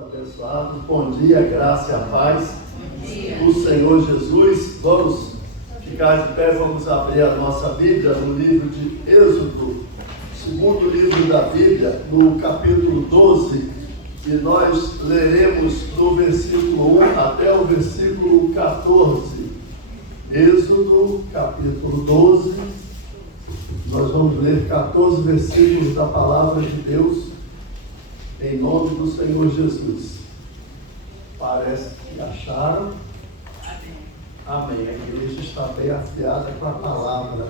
Abençoados, bom dia, graça e a paz do Senhor Jesus. Vamos ficar de pé, vamos abrir a nossa Bíblia no livro de Êxodo, segundo livro da Bíblia, no capítulo 12, e nós leremos do versículo 1 até o versículo 14. Êxodo, capítulo 12, nós vamos ler 14 versículos da palavra de Deus, em nome do Senhor Jesus. Parece que acharam. Amém. A igreja está bem afiada com a palavra.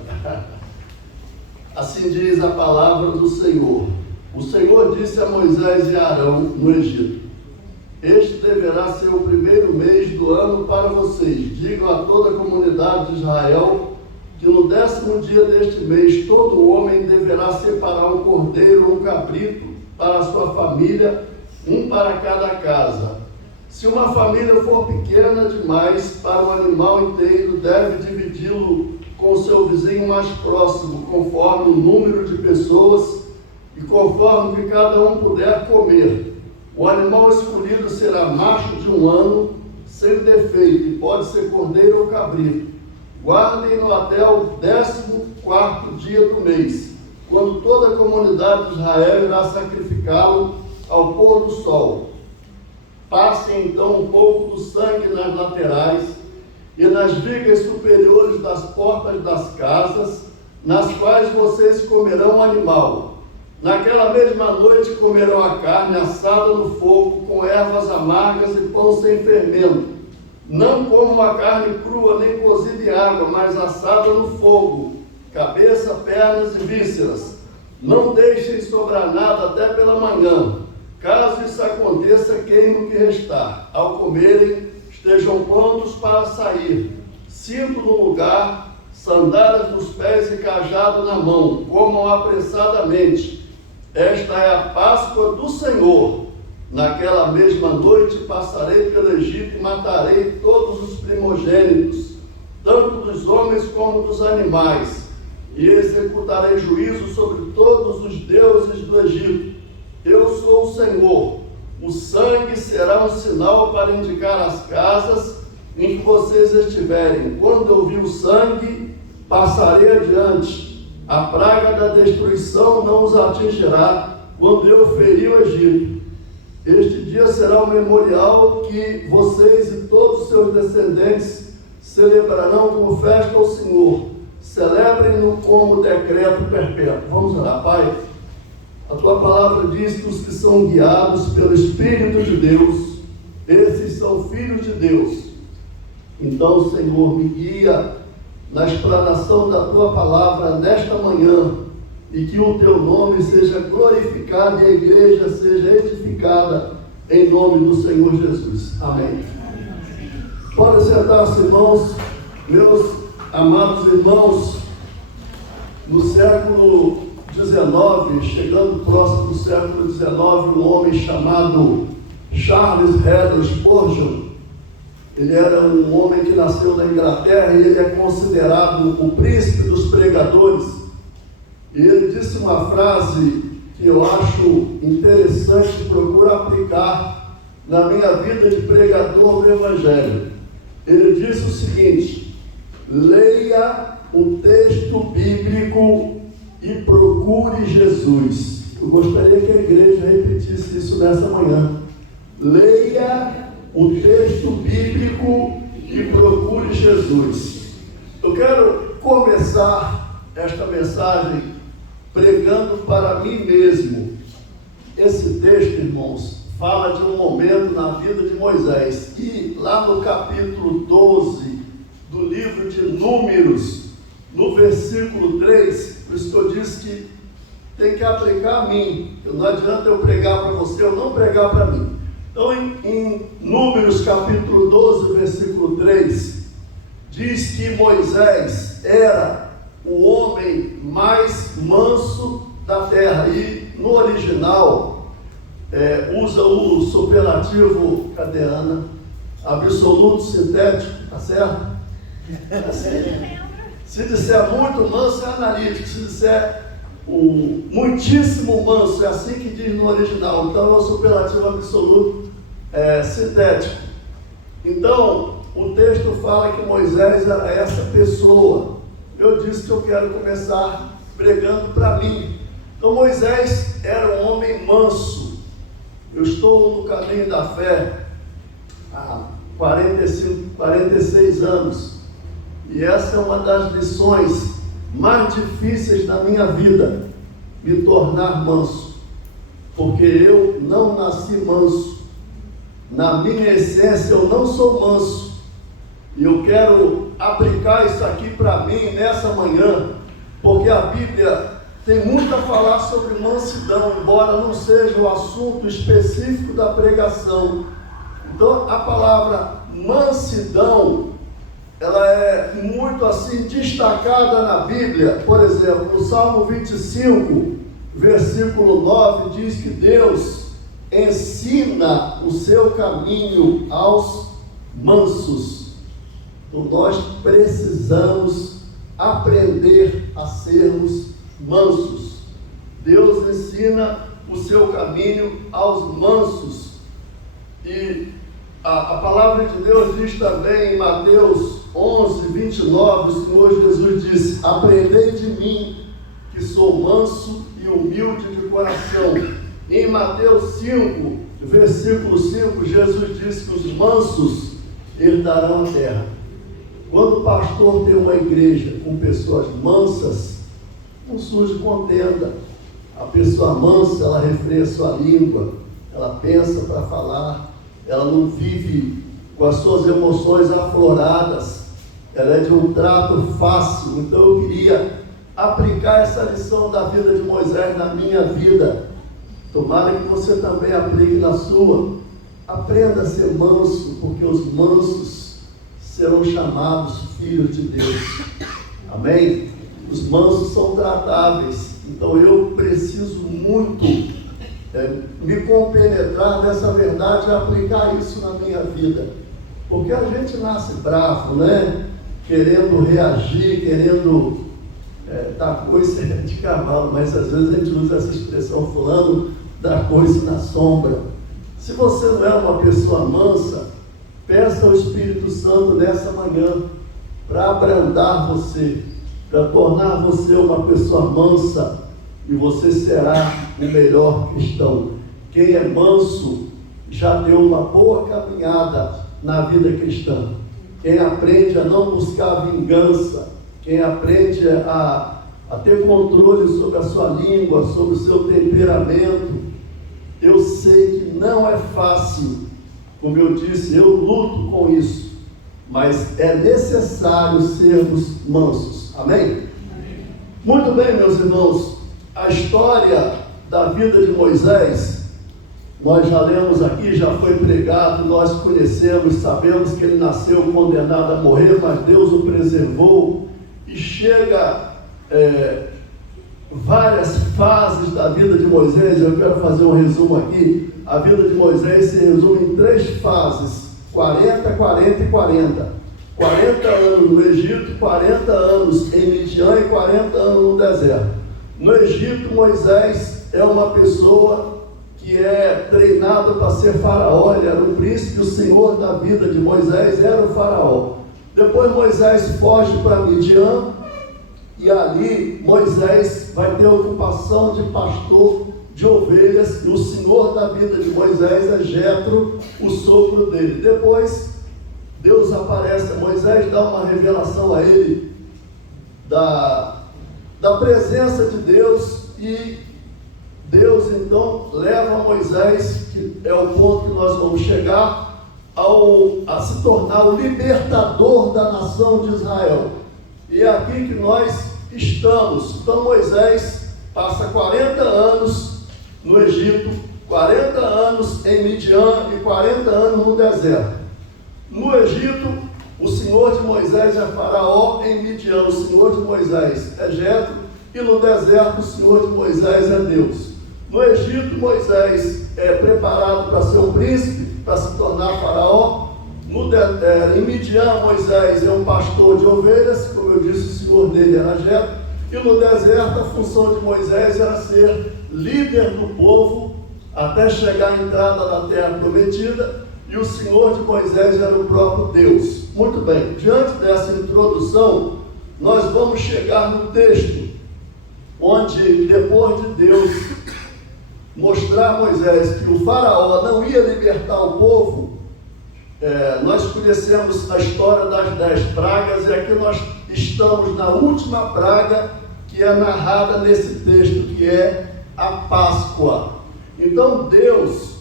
Assim diz a palavra do Senhor. O Senhor disse a Moisés e a Arão no Egito: este deverá ser o primeiro mês do ano para vocês. Digam a toda a comunidade de Israel que no 10º dia deste mês todo homem deverá separar um cordeiro ou um cabrito para a sua família, um para cada casa. Se uma família for pequena demais para o animal inteiro, deve dividi-lo com seu vizinho mais próximo, conforme o número de pessoas e conforme o que cada um puder comer. O animal escolhido será macho de 1 ano, sem defeito, e pode ser cordeiro ou cabrito. Guardem-no até o 14º dia do mês, quando toda a comunidade de Israel irá sacrificá-lo ao pôr do sol. Passem então um pouco do sangue nas laterais e nas vigas superiores das portas das casas, nas quais vocês comerão o animal. Naquela mesma noite comerão a carne assada no fogo, com ervas amargas e pão sem fermento. Não comam a carne crua nem cozida em água, mas assada no fogo, cabeça, pernas e vísceras. Não deixem sobrar nada até pela manhã. Caso isso aconteça, queimem o que restar. Ao comerem, estejam prontos para sair. Cinto no lugar, sandálias nos pés e cajado na mão. Comam apressadamente. Esta é a Páscoa do Senhor. Naquela mesma noite passarei pelo Egito e matarei todos os primogênitos, tanto dos homens como dos animais, e executarei juízo sobre todos os deuses do Egito. Eu sou o Senhor. O sangue será um sinal para indicar as casas em que vocês estiverem. Quando eu vi o sangue, passarei adiante. A praga da destruição não os atingirá quando eu ferir o Egito. Este dia será um memorial que vocês e todos os seus descendentes celebrarão como festa ao Senhor. Celebrem-no como decreto perpétuo. Vamos orar. Pai, a tua palavra diz que os que são guiados pelo Espírito de Deus, esses são filhos de Deus. Então, Senhor, me guia na explanação da tua palavra nesta manhã, e que o teu nome seja glorificado e a igreja seja edificada em nome do Senhor Jesus. Amém. Podem sentar-se, irmãos. Meus amados irmãos, no século XIX, chegando próximo do século XIX, um homem chamado Charles Haddon Spurgeon, ele era um homem que nasceu na Inglaterra e ele é considerado o príncipe dos pregadores. E ele disse uma frase que eu acho interessante, procuro aplicar na minha vida de pregador do Evangelho. Ele disse o seguinte: leia o texto bíblico e procure Jesus. Eu gostaria que a igreja repetisse isso nessa manhã. Leia o texto bíblico e procure Jesus. Eu quero começar esta mensagem pregando para mim mesmo. Esse texto, irmãos, fala de um momento na vida de Moisés. E lá no capítulo 12 do livro de Números, no versículo 3, o Senhor diz que tem que aplicar a mim. Não adianta eu pregar para você ou não pregar para mim. Então, em Números capítulo 12, versículo 3, diz que Moisés era o homem mais manso da terra. E no original, usa o superlativo, cadê Ana? Absoluto sintético, tá certo? Se disser muito manso, é analítico. Se disser o muitíssimo manso, é assim que diz no original. Então é o superlativo absoluto sintético. Então, o texto fala que Moisés era essa pessoa. Eu disse que eu quero começar pregando para mim. Então, Moisés era um homem manso. Eu estou no caminho da fé há 46 anos. E essa é uma das lições mais difíceis da minha vida, me tornar manso. Porque eu não nasci manso. Na minha essência eu não sou manso. E eu quero aplicar isso aqui para mim nessa manhã, porque a Bíblia tem muito a falar sobre mansidão, embora não seja o assunto específico da pregação. Então a palavra mansidão, ela é muito assim destacada na Bíblia. Por exemplo, no Salmo 25, versículo 9, diz que Deus ensina o seu caminho aos mansos. Então nós precisamos aprender a sermos mansos. Deus ensina o seu caminho aos mansos. E a palavra de Deus diz também em Mateus 11, 29, o Senhor Jesus disse: aprendei de mim, que sou manso e humilde de coração. Em Mateus 5, versículo 5, Jesus disse que os mansos herdarão a terra. Quando o pastor tem uma igreja com pessoas mansas, não surge contenda. A pessoa mansa, ela refreia sua língua, ela pensa para falar, ela não vive com as suas emoções afloradas, ela é de um trato fácil. Então eu queria aplicar essa lição da vida de Moisés na minha vida. Tomara que você também aplique na sua. Aprenda a ser manso, porque os mansos serão chamados filhos de Deus. Amém? Os mansos são tratáveis. Então eu preciso muito me compenetrar dessa verdade e aplicar isso na minha vida. Porque a gente nasce bravo, né? Querendo reagir, querendo dar coice de cavalo, mas às vezes a gente usa essa expressão, fulano dá coice na sombra. Se você não é uma pessoa mansa, peça ao Espírito Santo nessa manhã para abrandar você, para tornar você uma pessoa mansa, e você será o melhor cristão. Quem é manso já deu uma boa caminhada na vida cristã. Quem aprende a não buscar vingança, quem aprende a ter controle sobre a sua língua, sobre o seu temperamento. Eu sei que não é fácil, como eu disse, eu luto com isso, mas é necessário sermos mansos. Amém? Amém. Muito bem, meus irmãos, a história da vida de Moisés, nós já lemos aqui, já foi pregado, nós conhecemos, sabemos que ele nasceu condenado a morrer, mas Deus o preservou, e chega várias fases da vida de Moisés. Eu quero fazer um resumo aqui. A vida de Moisés se resume em 3 fases: 40, 40 e 40. 40 anos no Egito, 40 anos em Midian e 40 anos no deserto. No Egito, Moisés é uma pessoa que é treinada para ser faraó. Ele era um príncipe, o senhor da vida de Moisés era o faraó. Depois Moisés foge para Midian, e ali Moisés vai ter ocupação de pastor de ovelhas, e o senhor da vida de Moisés é Jetro, o sogro dele. Depois Deus aparece a Moisés, dá uma revelação a ele da presença de Deus, e Deus então leva Moisés, que é o ponto que nós vamos chegar, a se tornar o libertador da nação de Israel. E é aqui que nós estamos. Então Moisés passa 40 anos no Egito, 40 anos em Midian e 40 anos no deserto. No Egito, o senhor de Moisés é faraó, em Midian o senhor de Moisés é Jetro, e no deserto o senhor de Moisés é Deus. No Egito, Moisés é preparado para ser um príncipe, para se tornar faraó. Em Midian, Moisés é um pastor de ovelhas, como eu disse, o senhor dele era Jetro. E no deserto, a função de Moisés era ser líder do povo até chegar à entrada da terra prometida, e o Senhor de Moisés era o próprio Deus. Muito bem, diante dessa introdução, nós vamos chegar no texto, onde depois de Deus mostrar a Moisés que o faraó não ia libertar o povo, nós conhecemos a história das 10 pragas, e aqui nós estamos na última praga que é narrada nesse texto, que é a Páscoa. Então Deus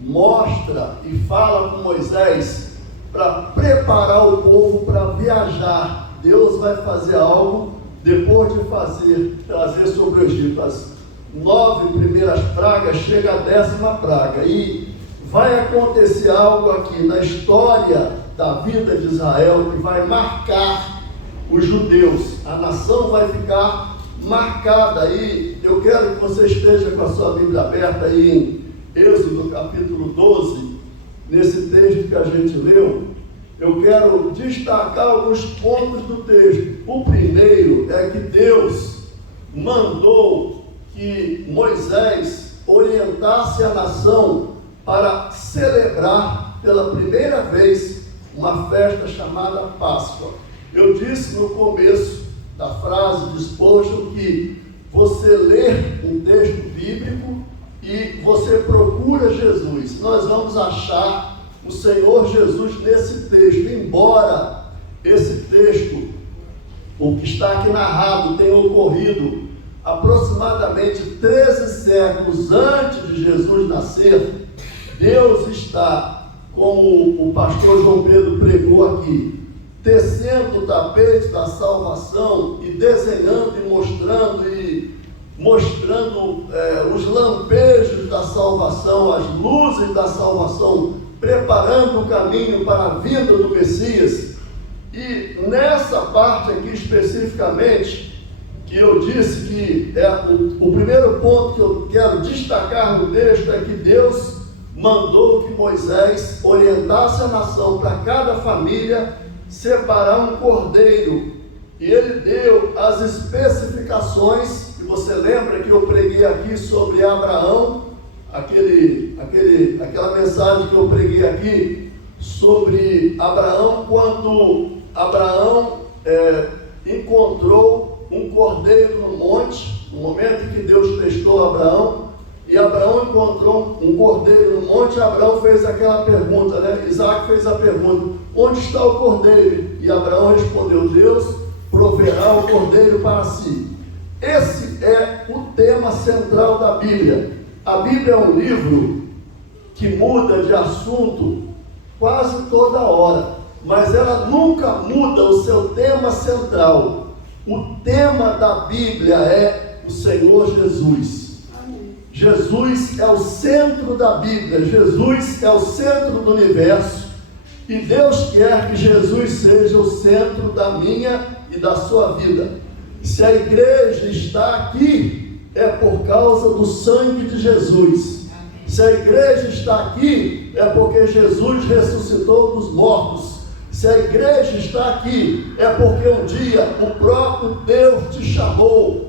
mostra e fala com Moisés para preparar o povo para viajar. Deus vai fazer algo depois de trazer sobre o Egito as 9 primeiras pragas, chega a 10ª praga, e vai acontecer algo aqui na história da vida de Israel que vai marcar os judeus. A nação vai ficar marcada. E eu quero que você esteja com a sua Bíblia aberta aí em Êxodo capítulo 12, nesse texto que a gente leu. Eu quero destacar alguns pontos do texto. O primeiro é que Deus mandou que Moisés orientasse a nação para celebrar pela primeira vez uma festa chamada Páscoa. Eu disse no começo da frase de Spurgeon que você lê um texto bíblico e você procura Jesus. Nós vamos achar o Senhor Jesus nesse texto, embora esse texto, o que está aqui narrado, tenha ocorrido aproximadamente 13 séculos antes de Jesus nascer. Deus está, como o pastor João Pedro pregou aqui, tecendo o tapete da salvação e desenhando e mostrando os lampejos da salvação, as luzes da salvação, preparando o caminho para a vinda do Messias. E nessa parte aqui especificamente, que eu disse que é o primeiro ponto que eu quero destacar no texto, é que Deus mandou que Moisés orientasse a nação para cada família separar um cordeiro, e ele deu as especificações. E você lembra que eu preguei aqui sobre Abraão, aquela mensagem que eu preguei aqui sobre Abraão, quando Abraão encontrou um cordeiro no monte, no momento em que Deus testou Abraão, e Abraão encontrou um cordeiro no monte. E Abraão fez aquela pergunta, Isaac fez a pergunta: onde está o cordeiro? E Abraão respondeu: Deus proverá o cordeiro para si. Esse é o tema central da Bíblia. A Bíblia é um livro que muda de assunto quase toda hora, mas ela nunca muda o seu tema central. O tema da Bíblia é o Senhor Jesus. Jesus é o centro da Bíblia, Jesus é o centro do universo, e Deus quer que Jesus seja o centro da minha e da sua vida. Se a igreja está aqui, é por causa do sangue de Jesus. Se a igreja está aqui, é porque Jesus ressuscitou dos mortos. Se a igreja está aqui, é porque um dia o próprio Deus te chamou.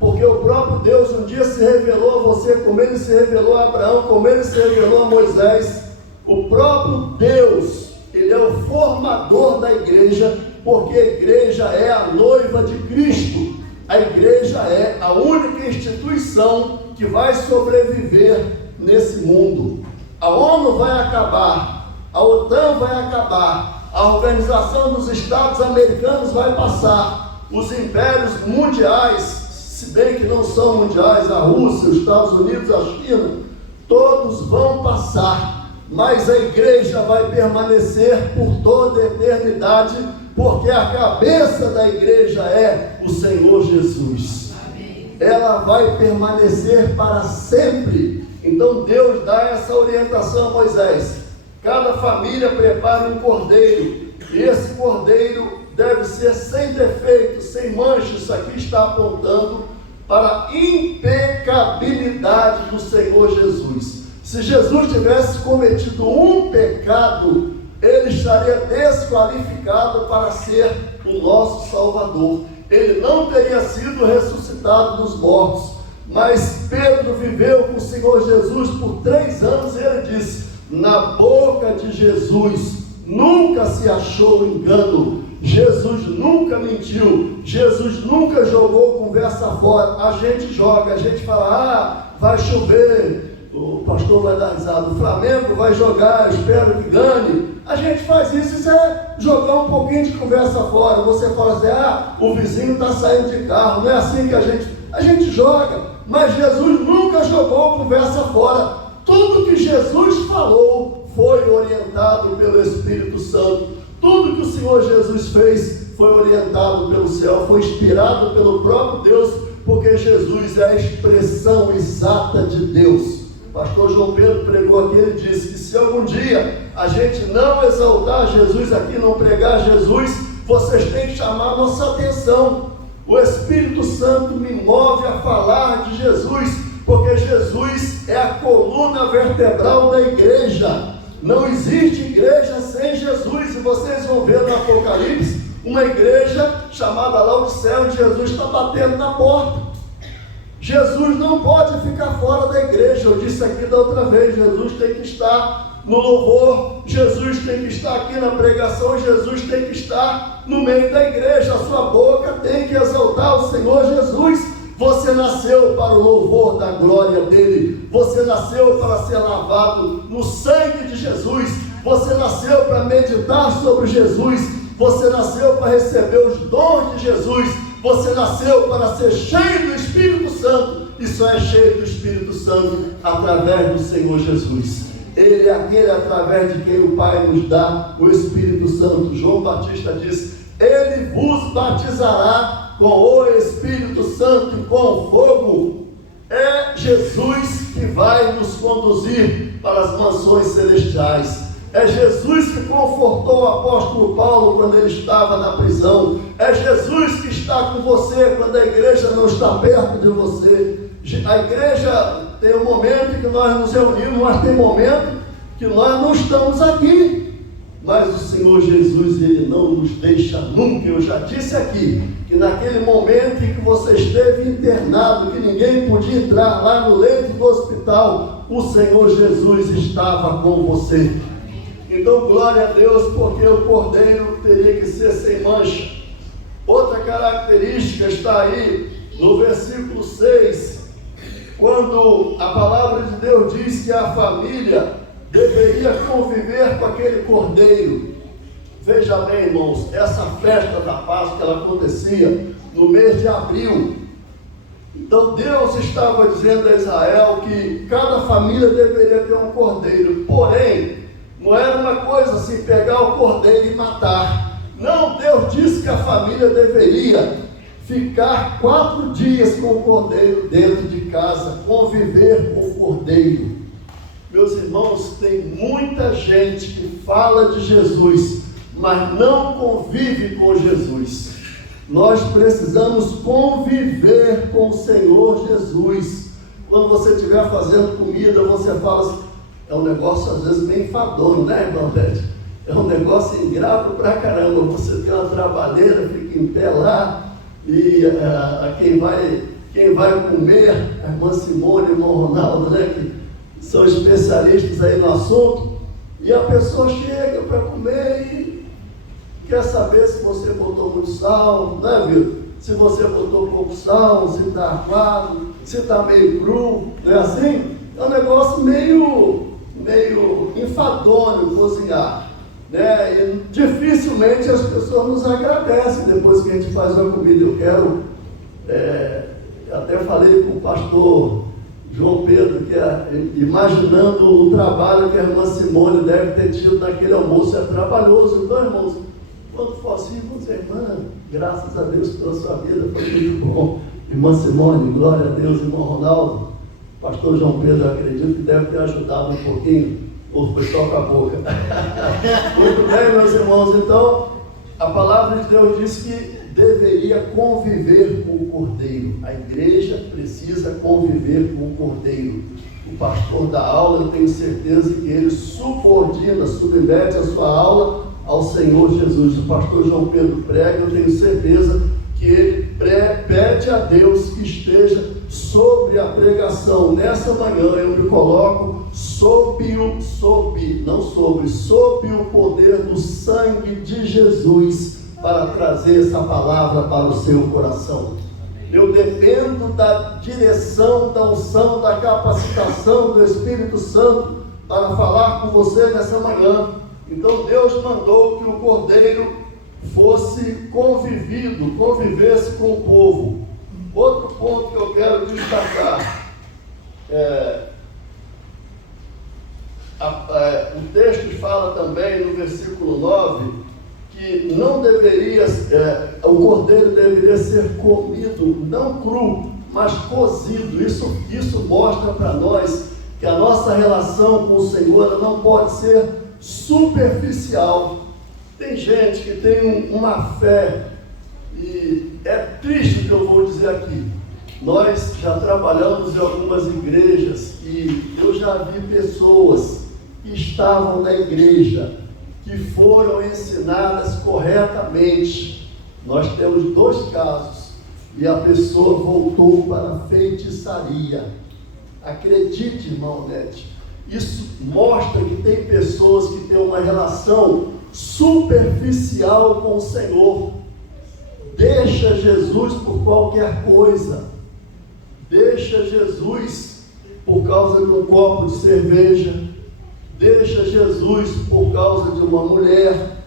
Porque o próprio Deus um dia se revelou a você, como ele se revelou a Abraão, como ele se revelou a Moisés. O próprio Deus, ele é o formador da igreja, porque a igreja é a noiva de Cristo. A igreja é a única instituição que vai sobreviver nesse mundo. A ONU vai acabar, a OTAN vai acabar, a Organização dos Estados Americanos vai passar, os impérios mundiais, se bem que não são mundiais, a Rússia, os Estados Unidos, a China, todos vão passar, mas a igreja vai permanecer por toda a eternidade, porque a cabeça da igreja é o Senhor Jesus. Amém. Ela vai permanecer para sempre. Então Deus dá essa orientação a Moisés: cada família prepare um cordeiro, e esse cordeiro deve ser sem defeito, sem mancha. Isso aqui está apontando para a impecabilidade do Senhor Jesus. Se Jesus tivesse cometido um pecado, ele estaria desqualificado para ser o nosso Salvador. Ele não teria sido ressuscitado dos mortos. Mas Pedro viveu com 50 Senhor Jesus por 3 anos, e ele disse: na boca de Jesus nunca se achou engano, Jesus nunca mentiu, Jesus nunca jogou conversa fora. A gente joga, a gente fala: vai chover, o pastor vai dar risada, o Flamengo vai jogar, espero que ganhe. A gente faz isso é jogar um pouquinho de conversa fora. Você fala assim: o vizinho está saindo de carro. Não é assim que a gente joga. Mas Jesus nunca jogou conversa fora. Tudo que Jesus falou foi orientado pelo Espírito Santo. Tudo que o Senhor Jesus fez foi orientado pelo céu, foi inspirado pelo próprio Deus, porque Jesus é a expressão exata de Deus. O pastor João Pedro pregou aqui, ele disse que se algum dia a gente não exaltar Jesus aqui, não pregar Jesus, vocês têm que chamar a nossa atenção. O Espírito Santo me move a falar de Jesus, porque Jesus é a coluna vertebral da igreja. Não existe igreja sem Jesus, e vocês vão ver no Apocalipse uma igreja chamada Laodiceia, onde Jesus está batendo na porta. Jesus não pode ficar fora da igreja. Eu disse aqui da outra vez, Jesus tem que estar no louvor, Jesus tem que estar aqui na pregação, Jesus tem que estar no meio da igreja. A sua boca tem que exaltar o Senhor Jesus. Você nasceu para o louvor da glória dele, você nasceu para ser lavado no sangue de Jesus, você nasceu para meditar sobre Jesus, você nasceu para receber os dons de Jesus, você nasceu para ser cheio do Espírito Santo, e só é cheio do Espírito Santo através do Senhor Jesus. Ele é aquele através de quem o Pai nos dá o Espírito Santo. João Batista diz: ele vos batizará com o Espírito Santo e com fogo. É Jesus que vai nos conduzir para as mansões celestiais. É Jesus que confortou o apóstolo Paulo quando ele estava na prisão. É Jesus que está com você quando a igreja não está perto de você. A igreja tem um momento que nós nos reunimos, mas tem momento que nós não estamos aqui. Mas o Senhor Jesus, ele não nos deixa nunca. Eu já disse aqui que naquele momento em que você esteve internado, que ninguém podia entrar lá no leito do hospital, o Senhor Jesus estava com você. Então, glória a Deus, porque o cordeiro teria que ser sem mancha. Outra característica está aí no versículo 6, quando a palavra de Deus diz que a família deveria conviver com aquele cordeiro. Veja bem, irmãos, essa festa da Páscoa, ela acontecia no mês de abril. Então Deus estava dizendo a Israel que cada família deveria ter um cordeiro. Porém, não era uma coisa assim, pegar o cordeiro e matar. Não, Deus disse que a família deveria ficar 4 dias com o cordeiro dentro de casa, conviver com o cordeiro. Meus irmãos, tem muita gente que fala de Jesus, mas não convive com Jesus. Nós precisamos conviver com o Senhor Jesus. Quando você estiver fazendo comida, você fala assim, é um negócio às vezes meio enfadonho, né, irmão Bete? É um negócio ingrato pra caramba. Você tem uma trabalheira, fica em pé lá, e quem vai comer, a irmã Simone e o irmão Ronaldo, né, que são especialistas aí no assunto, e a pessoa chega para comer e quer saber se você botou muito sal, né, Vitor? Se você botou pouco sal, se está aguado, se está meio cru, não é assim? É um negócio meio enfadonho cozinhar, né? E dificilmente as pessoas nos agradecem depois que a gente faz a comida. Eu quero, até falei com o pastor João Pedro, que imaginando o trabalho que a irmã Simone deve ter tido naquele almoço, é trabalhoso. Então, irmãos, quando for assim, vamos dizer, irmã, graças a Deus pela sua vida, foi muito bom. Irmã Simone, glória a Deus. Irmão Ronaldo, pastor João Pedro, acredito que deve ter ajudado um pouquinho, ou foi só com a boca. Muito bem, meus irmãos, então, a palavra de Deus diz que deveria conviver com o cordeiro. A igreja precisa conviver com o cordeiro. O pastor da aula, eu tenho certeza que ele submete a sua aula ao Senhor Jesus. O pastor João Pedro prega, eu tenho certeza que ele pede a Deus que esteja sobre a pregação. Nessa manhã eu me coloco sob o poder do sangue de Jesus para trazer essa palavra para o seu coração. Eu dependo da direção, da unção, da capacitação do Espírito Santo para falar com você nessa manhã. Então Deus mandou que o cordeiro fosse convivesse com o povo. Outro ponto que eu quero destacar o texto fala também no versículo 9 que não deveria, o cordeiro deveria ser comido, não cru, mas cozido. Isso mostra para nós que a nossa relação com o Senhor ela não pode ser superficial. Tem gente que tem uma fé, e é triste o que eu vou dizer aqui. Nós já trabalhamos em algumas igrejas e eu já vi pessoas que estavam na igreja, que foram ensinadas corretamente. Nós temos 2 casos, e a pessoa voltou para a feitiçaria. Acredite, irmão Nete, isso mostra que tem pessoas que têm uma relação superficial com o Senhor. Deixa Jesus por qualquer coisa. Deixa Jesus por causa de um copo de cerveja. Deixa Jesus por causa de uma mulher.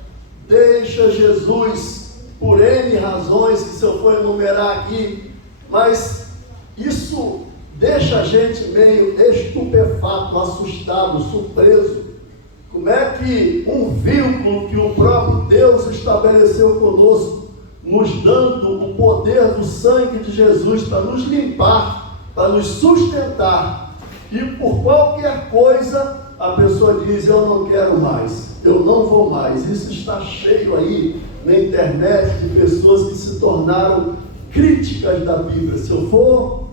Deixa Jesus por N razões que se eu for enumerar aqui. Mas isso deixa a gente meio estupefato, assustado, surpreso. Como é que um vínculo que o próprio Deus estabeleceu conosco, nos dando o poder do sangue de Jesus para nos limpar, para nos sustentar, e por qualquer coisa a pessoa diz: eu não quero mais, eu não vou mais. Isso está cheio aí na internet de pessoas que se tornaram críticas da Bíblia. Se eu for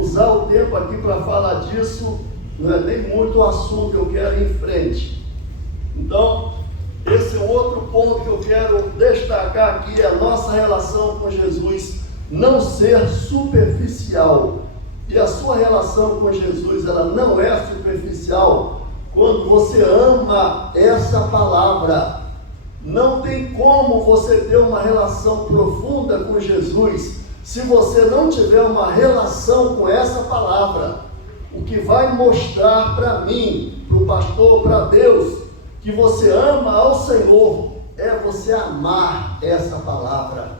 usar o tempo aqui para falar disso, não é nem muito o assunto que eu quero ir em frente. Então, esse é um outro ponto que eu quero destacar aqui, é a nossa relação com Jesus não ser superficial. E a sua relação com Jesus, ela não é superficial quando você ama essa palavra. Não tem como você ter uma relação profunda com Jesus se você não tiver uma relação com essa palavra. O que vai mostrar para mim, para o pastor, para Deus, que você ama ao Senhor, é você amar essa palavra.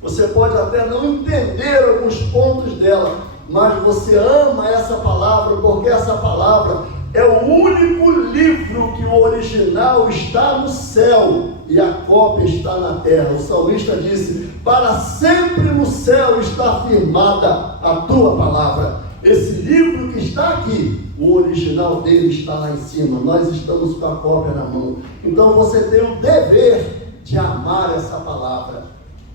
Você pode até não entender alguns pontos dela, mas você ama essa palavra, porque essa palavra é o único livro que o original está no céu e a cópia está na terra. O salmista disse: para sempre no céu está firmada a tua palavra. Esse livro que está aqui, o original dele está lá em cima. Nós estamos com a cópia na mão. Então você tem o dever de amar essa palavra.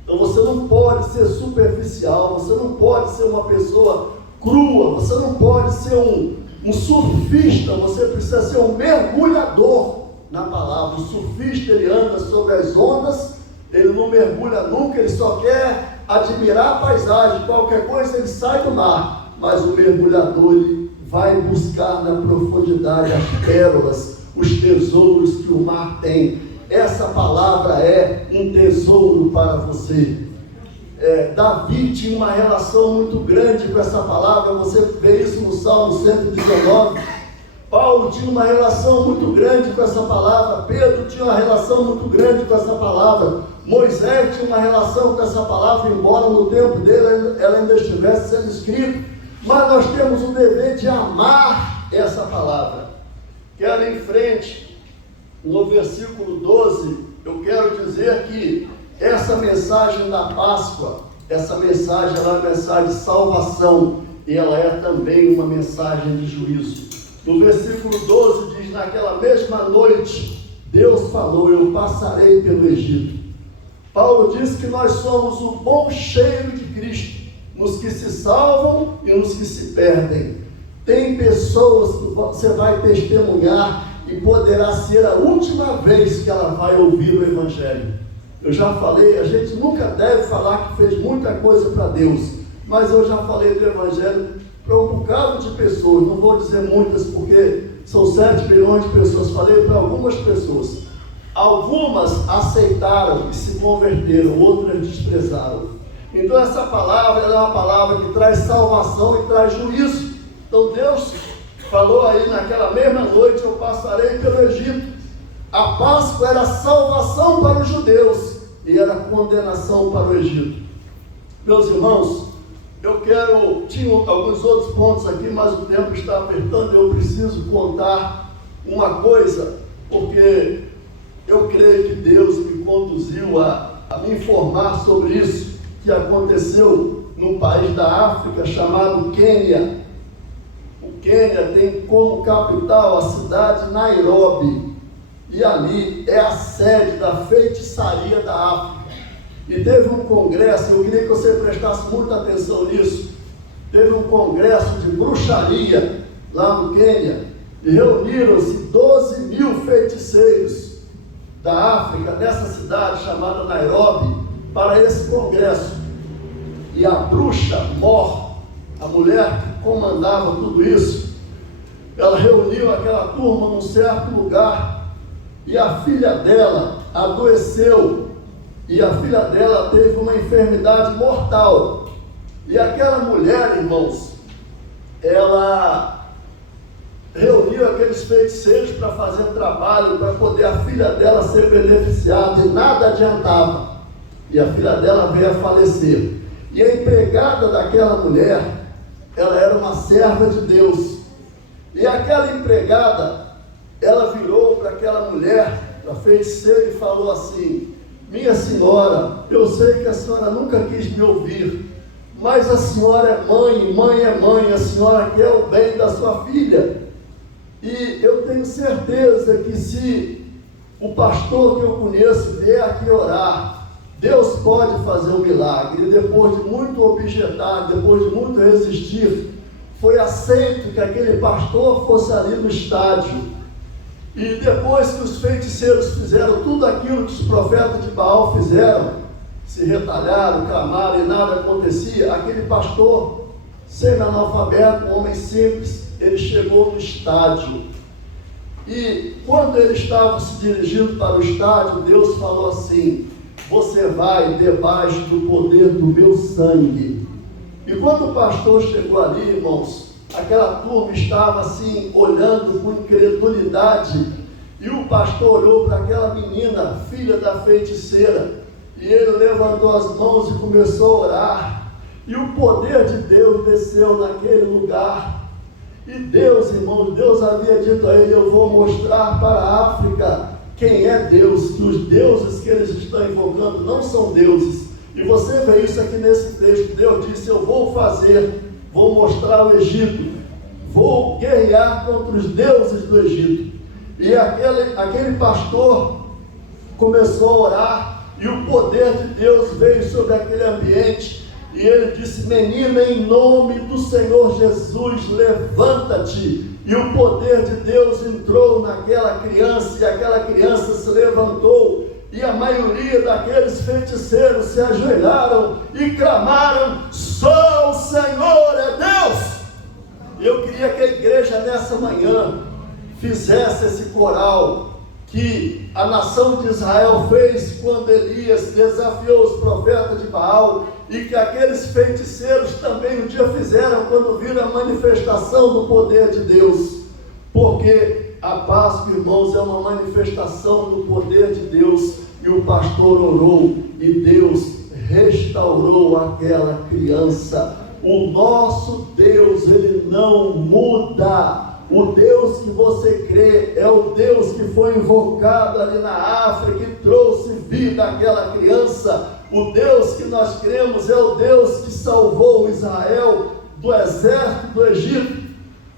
Então você não pode ser superficial, você não pode ser uma pessoa crua, você não pode ser um surfista, você precisa ser um mergulhador na palavra. O surfista, ele anda sobre as ondas, ele não mergulha nunca, ele só quer admirar a paisagem, qualquer coisa ele sai do mar. Mas o mergulhador, ele vai buscar na profundidade as pérolas, os tesouros que o mar tem. Essa palavra é um tesouro para você. Davi tinha uma relação muito grande com essa palavra. Você vê isso no Salmo 119. Paulo tinha uma relação muito grande com essa palavra. Pedro tinha uma relação muito grande com essa palavra. Moisés tinha uma relação com essa palavra, embora no tempo dele ela ainda estivesse sendo escrita. Mas nós temos o dever de amar essa palavra. Quero ir em frente. No versículo 12, eu quero dizer que essa mensagem da Páscoa, essa mensagem ela é uma mensagem de salvação, e ela é também uma mensagem de juízo. No versículo 12 diz: naquela mesma noite, Deus falou: eu passarei pelo Egito. Paulo diz que nós somos o bom cheiro de Cristo, nos que se salvam e nos que se perdem. Tem pessoas que você vai testemunhar e poderá ser a última vez que ela vai ouvir o Evangelho. Eu já falei, a gente nunca deve falar que fez muita coisa para Deus, mas eu já falei do Evangelho para um bocado de pessoas, não vou dizer muitas porque são 7 bilhões de pessoas, falei para algumas pessoas. Algumas aceitaram e se converteram, outras desprezaram. Então essa palavra é uma palavra que traz salvação e traz juízo. Então Deus falou aí naquela mesma noite, eu passarei pelo Egito. A Páscoa era salvação para os judeus e era condenação para o Egito. Meus irmãos, tinha alguns outros pontos aqui, mas o tempo está apertando, eu preciso contar uma coisa, porque eu creio que Deus me conduziu a me informar sobre isso, que aconteceu num país da África chamado Quênia. O Quênia tem como capital a cidade de Nairobi, e ali é a sede da feitiçaria da África. E teve um congresso, eu queria que você prestasse muita atenção nisso, teve um congresso de bruxaria lá no Quênia, e reuniram-se 12 mil feiticeiros da África, dessa cidade chamada Nairobi, para esse congresso. E a bruxa Mor, a mulher que comandava tudo isso, ela reuniu aquela turma num certo lugar, e a filha dela adoeceu, e a filha dela teve uma enfermidade mortal. E aquela mulher, irmãos, ela reuniu aqueles feiticeiros para fazer trabalho, para poder a filha dela ser beneficiada, e nada adiantava. E a filha dela veio a falecer. E a empregada daquela mulher, ela era uma serva de Deus. E aquela empregada, ela virou para aquela mulher, para a feiticeira, e falou assim: minha senhora, eu sei que a senhora nunca quis me ouvir, mas a senhora é mãe, mãe é mãe, a senhora quer o bem da sua filha. E eu tenho certeza que se o pastor que eu conheço vier aqui orar, Deus pode fazer um milagre. E depois de muito objetar, depois de muito resistir, foi aceito que aquele pastor fosse ali no estádio. E depois que os feiticeiros fizeram tudo aquilo que os profetas de Baal fizeram, se retalharam, clamaram e nada acontecia, aquele pastor, semi-analfabeto, um homem simples, ele chegou no estádio. E quando ele estava se dirigindo para o estádio, Deus falou assim: você vai debaixo do poder do meu sangue. E quando o pastor chegou ali, irmãos, aquela turma estava assim, olhando com incredulidade, e o pastor olhou para aquela menina, filha da feiticeira, e ele levantou as mãos e começou a orar, e o poder de Deus desceu naquele lugar. E Deus, irmãos, Deus havia dito a ele: eu vou mostrar para a África quem é Deus, que os deuses que eles estão invocando não são deuses. E você vê isso aqui nesse texto. Deus disse: eu vou fazer, vou mostrar o Egito, vou guerrear contra os deuses do Egito. E aquele pastor começou a orar, e o poder de Deus veio sobre aquele ambiente, e ele disse: menina, em nome do Senhor Jesus, levanta-te. E o poder de Deus entrou naquela criança, e aquela criança se levantou, e a maioria daqueles feiticeiros se ajoelharam e clamaram: só o Senhor é Deus. Eu queria que a igreja nessa manhã fizesse esse coral que a nação de Israel fez quando Elias desafiou os profetas de Baal, e que aqueles feiticeiros também um dia fizeram quando viram a manifestação do poder de Deus. Porque a Páscoa, irmãos, é uma manifestação do poder de Deus, e o pastor orou, e Deus restaurou aquela criança. O nosso Deus, ele não muda. O Deus que você crê é o Deus que foi invocado ali na África e trouxe vida àquela criança. O Deus que nós cremos é o Deus que salvou Israel do exército do Egito.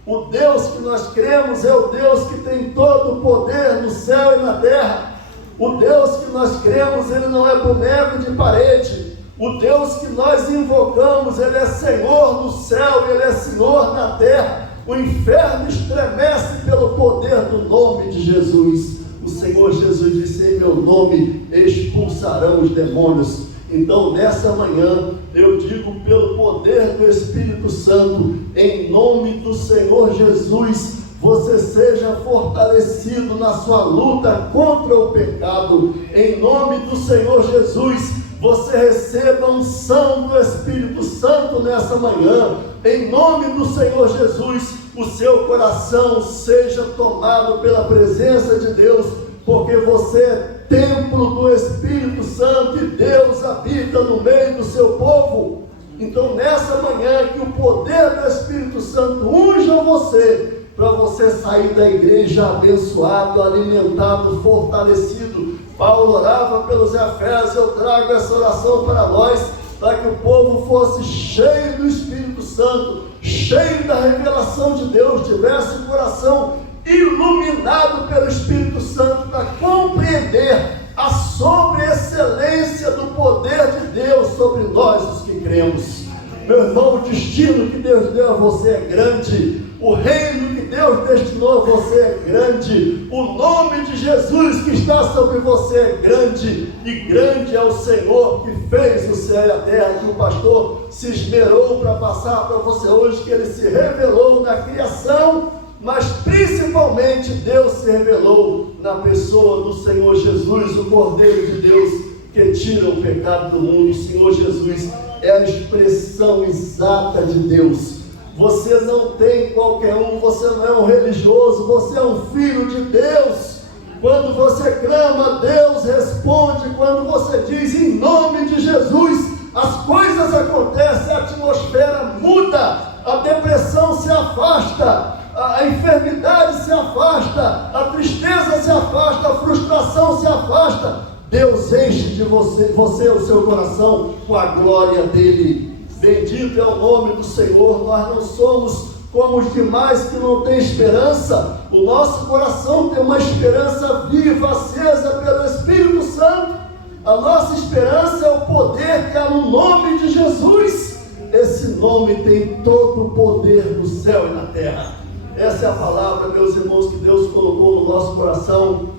O Deus que nós cremos é o Deus que tem todo o poder no céu e na terra. O Deus que nós cremos, ele não é boneco de parede. O Deus que nós invocamos, ele é Senhor no céu e ele é Senhor na terra. O inferno estremece pelo poder do nome de Jesus. O Senhor Jesus disse: em meu nome expulsarão os demônios. Então, nessa manhã, eu digo pelo poder do Espírito Santo, em nome do Senhor Jesus, você seja fortalecido na sua luta contra o pecado. Em nome do Senhor Jesus, você receba a unção do Espírito Santo nessa manhã. Em nome do Senhor Jesus, o seu coração seja tomado pela presença de Deus, porque você é templo do Espírito Santo e Deus habita no meio do seu povo. Então, nessa manhã, que o poder do Espírito Santo unja você, para você sair da igreja abençoado, alimentado, fortalecido. Paulo orava pelos Efésios. Eu trago essa oração para nós, para que o povo fosse cheio do Espírito Santo, cheio da revelação de Deus, tivesse o coração iluminado pelo Espírito Santo, para compreender a sobreexcelência do poder de Deus sobre nós, os que cremos. Meu irmão, o destino que Deus deu a você é grande. O reino que Deus destinou a você é grande. O nome de Jesus que está sobre você é grande. E grande é o Senhor que fez o céu e a terra, que o pastor se esmerou para passar para você hoje, que ele se revelou na criação, mas principalmente Deus se revelou na pessoa do Senhor Jesus, o Cordeiro de Deus, que tira o pecado do mundo. O Senhor Jesus é a expressão exata de Deus. Você não tem qualquer um, você não é um religioso, você é um filho de Deus. Quando você clama, Deus responde. Quando você diz em nome de Jesus, as coisas acontecem, a atmosfera muda, a depressão se afasta, a enfermidade se afasta, a tristeza se afasta, a frustração se afasta. Deus enche de você o seu coração com a glória dele. Bendito é o nome do Senhor. Nós não somos como os demais que não têm esperança. O nosso coração tem uma esperança viva, acesa pelo Espírito Santo. A nossa esperança é o poder que há no nome de Jesus. Esse nome tem todo o poder no céu e na terra. Essa é a palavra, meus irmãos, que Deus colocou no nosso coração.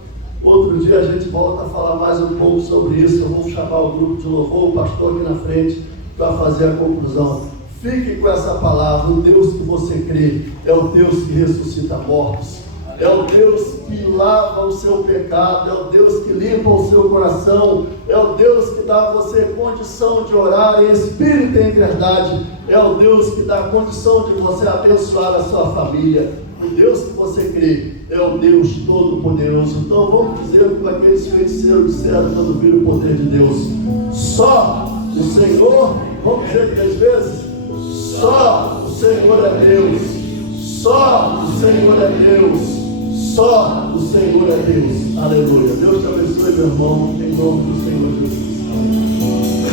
Outro dia a gente volta a falar mais um pouco sobre isso. Eu vou chamar o grupo de louvor, o pastor aqui na frente, para fazer a conclusão. Fique com essa palavra. O Deus que você crê é o Deus que ressuscita mortos, é o Deus que lava o seu pecado, é o Deus que limpa o seu coração, é o Deus que dá a você condição de orar em espírito e em verdade, é o Deus que dá a condição de você abençoar a sua família. O Deus que você crê é o Deus Todo-Poderoso. Então vamos dizer o que aqueles feiticeiros disseram quando viram o poder de Deus: só o Senhor, vamos dizer 3 vezes: só o Senhor é Deus, só o Senhor é Deus, só o Senhor é Deus. Aleluia. Deus te abençoe, meu irmão, em nome do Senhor Jesus.